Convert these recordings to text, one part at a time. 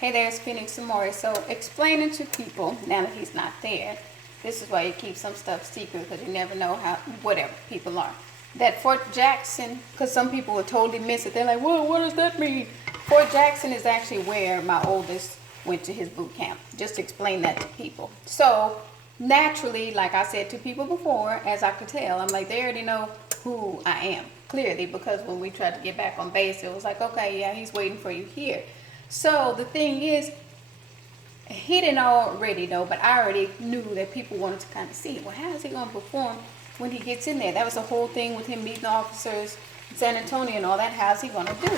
Hey there, it's Phoenix Amore. So explaining to people, now that he's not there, this is why you keep some stuff secret, because you never know how, whatever people are. That Fort Jackson, because some people will totally miss it. They're like, whoa, what does that mean? Fort Jackson is actually where my oldest went to his boot camp. Just to explain that to people. So naturally, like I said to people before, as I could tell, I'm like, they already know who I am, clearly, because when we tried to get back on base, it was like, okay, yeah, he's waiting for you here. So the thing is, he didn't already know, but I already knew that people wanted to kind of see, well, how is he going to perform when he gets in there? That was the whole thing with him meeting the officers in San Antonio and all that. How's he going to do?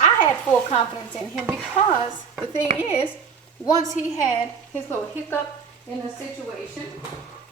I had full confidence in him because the thing is, once he had his little hiccup in the situation,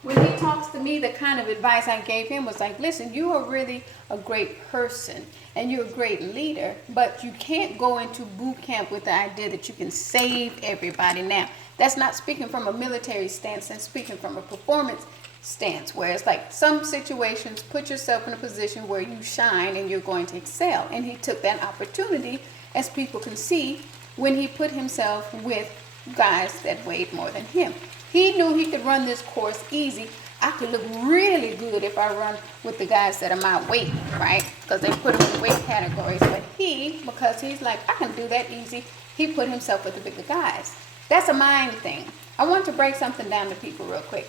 when he talks to me, the kind of advice I gave him was like, listen, you are really a great person and you're a great leader, but you can't go into boot camp with the idea that you can save everybody. Now, that's not speaking from a military stance, and speaking from a performance stance, where it's like some situations, put yourself in a position where you shine and you're going to excel. And he took that opportunity, as people can see, when he put himself with guys that weighed more than him. He knew he could run this course easy. I could look really good if I run with the guys that are my weight, right? Because they put him in weight categories. But he, because he's like, I can do that easy, he put himself with the bigger guys. That's a mind thing. I want to break something down to people real quick.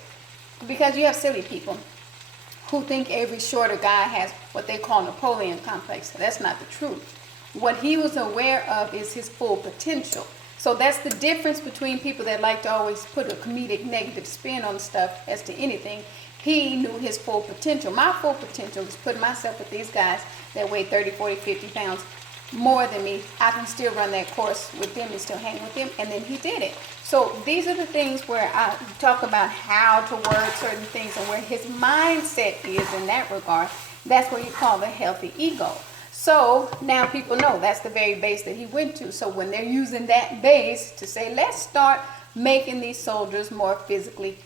Because you have silly people who think every shorter guy has what they call Napoleon complex. That's not the truth. What he was aware of is his full potential. So that's the difference between people that like to always put a comedic negative spin on stuff as to anything. He knew his full potential. My full potential is putting myself with these guys that weigh 30, 40, 50 pounds more than me. I can still run that course with them and still hang with them. And then he did it. So these are the things where I talk about how to word certain things and where his mindset is in that regard. That's what you call the healthy ego. So now people know that's the very base that he went to. So when they're using that base to say, let's start making these soldiers more physically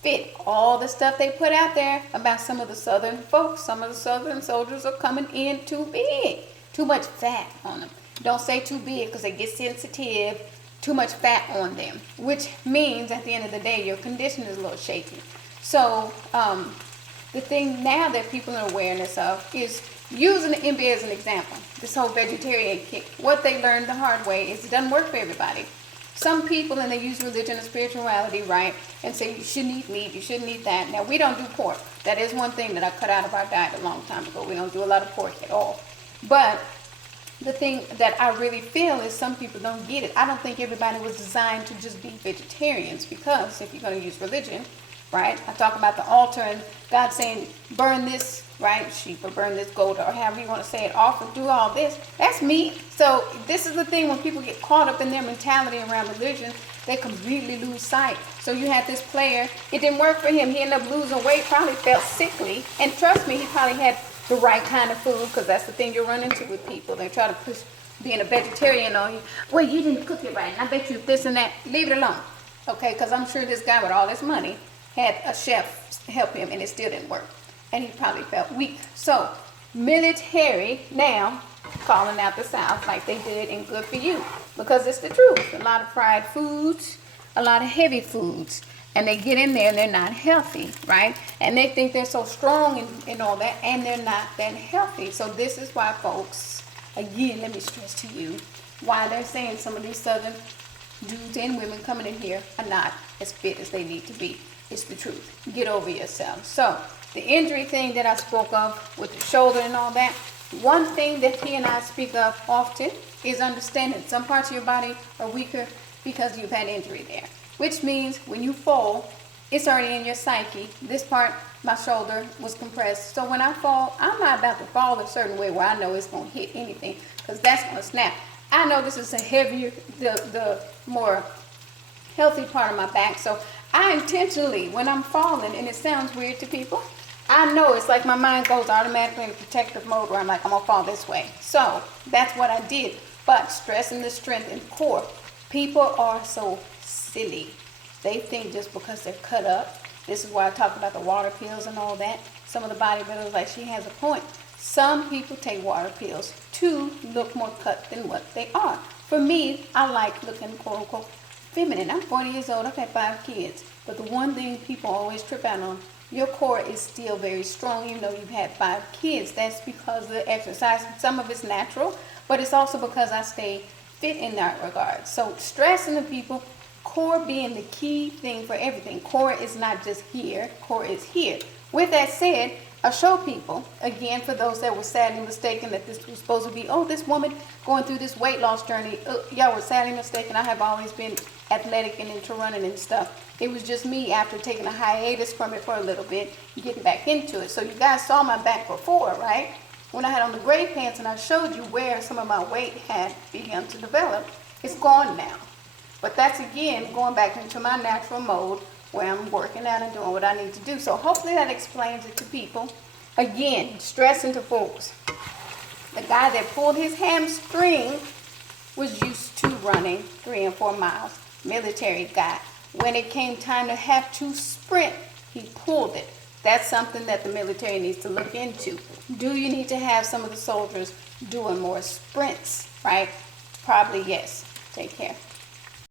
fit, all the stuff they put out there about some of the southern folks, some of the southern soldiers are coming in too big, too much fat on them. Don't say too big because they get sensitive, too much fat on them, which means at the end of the day, your condition is a little shaky. So the thing now that people are awareness of is using the NBA as an example, this whole vegetarian kick. What they learned the hard way is it doesn't work for everybody. Some people, and they use religion and spirituality, right, and say you shouldn't eat meat, you shouldn't eat that. Now, we don't do pork. That is one thing that I cut out of our diet a long time ago. We don't do a lot of pork at all. But the thing that I really feel is some people don't get it. I don't think everybody was designed to just be vegetarians, because if you're going to use religion, right, I talk about the altar and God saying, burn this, right, sheep, or burn this goat, or however you want to say it, offer, do all this. That's meat. So this is the thing, when people get caught up in their mentality around religion, they completely lose sight. So you had this player, it didn't work for him. He ended up losing weight, probably felt sickly. And trust me, he probably had the right kind of food, because that's the thing you run into with people. They try to push being a vegetarian on you. Well, you didn't cook it right, and I bet you this and that. Leave it alone, okay? Because I'm sure this guy with all this money had a chef help him, and it still didn't work. And he probably felt weak. So military now calling out the South like they did in Good For You, because it's the truth. A lot of fried foods, a lot of heavy foods, and they get in there and they're not healthy, right? And they think they're so strong and all that, and they're not that healthy. So this is why, folks, again, let me stress to you, why they're saying some of these southern dudes and women coming in here are not as fit as they need to be. It's the truth. Get over yourself. So the injury thing that I spoke of with the shoulder and all that, one thing that he and I speak of often is understanding some parts of your body are weaker because you've had injury there. Which means when you fall, it's already in your psyche. This part, my shoulder, was compressed. So when I fall, I'm not about to fall a certain way where I know it's going to hit anything, because that's going to snap. I know this is a heavier, the more healthy part of my back. So I intentionally, when I'm falling, and it sounds weird to people, I know it's like my mind goes automatically into protective mode where I'm like, I'm going to fall this way. So that's what I did. But stressing the strength and core. People are so silly. They think just because they're cut up. This is why I talk about the water pills and all that. Some of the bodybuilders, like, she has a point. Some people take water pills to look more cut than what they are. For me, I like looking quote unquote feminine. I'm 40 years old, I've had 5 kids. But the one thing people always trip out on, your core is still very strong even though you've had 5 kids. That's because of the exercise. Some of it's natural, but it's also because I stay fit in that regard. So stressing the people, core being the key thing for everything. Core is not just here, core is here. With that said, I show people, again, for those that were sadly mistaken that this was supposed to be, oh, this woman going through this weight loss journey. Y'all were sadly mistaken. I have always been athletic and into running and stuff. It was just me after taking a hiatus from it for a little bit, getting back into it. So you guys saw my back before, right? When I had on the gray pants and I showed you where some of my weight had begun to develop, it's gone now. But that's, again, going back into my natural mode where I'm working out and doing what I need to do. So hopefully that explains it to people. Again, stressing to folks. The guy that pulled his hamstring was used to running 3 and 4 miles. Military guy. When it came time to have to sprint, he pulled it. That's something that the military needs to look into. Do you need to have some of the soldiers doing more sprints, right? Probably yes. Take care.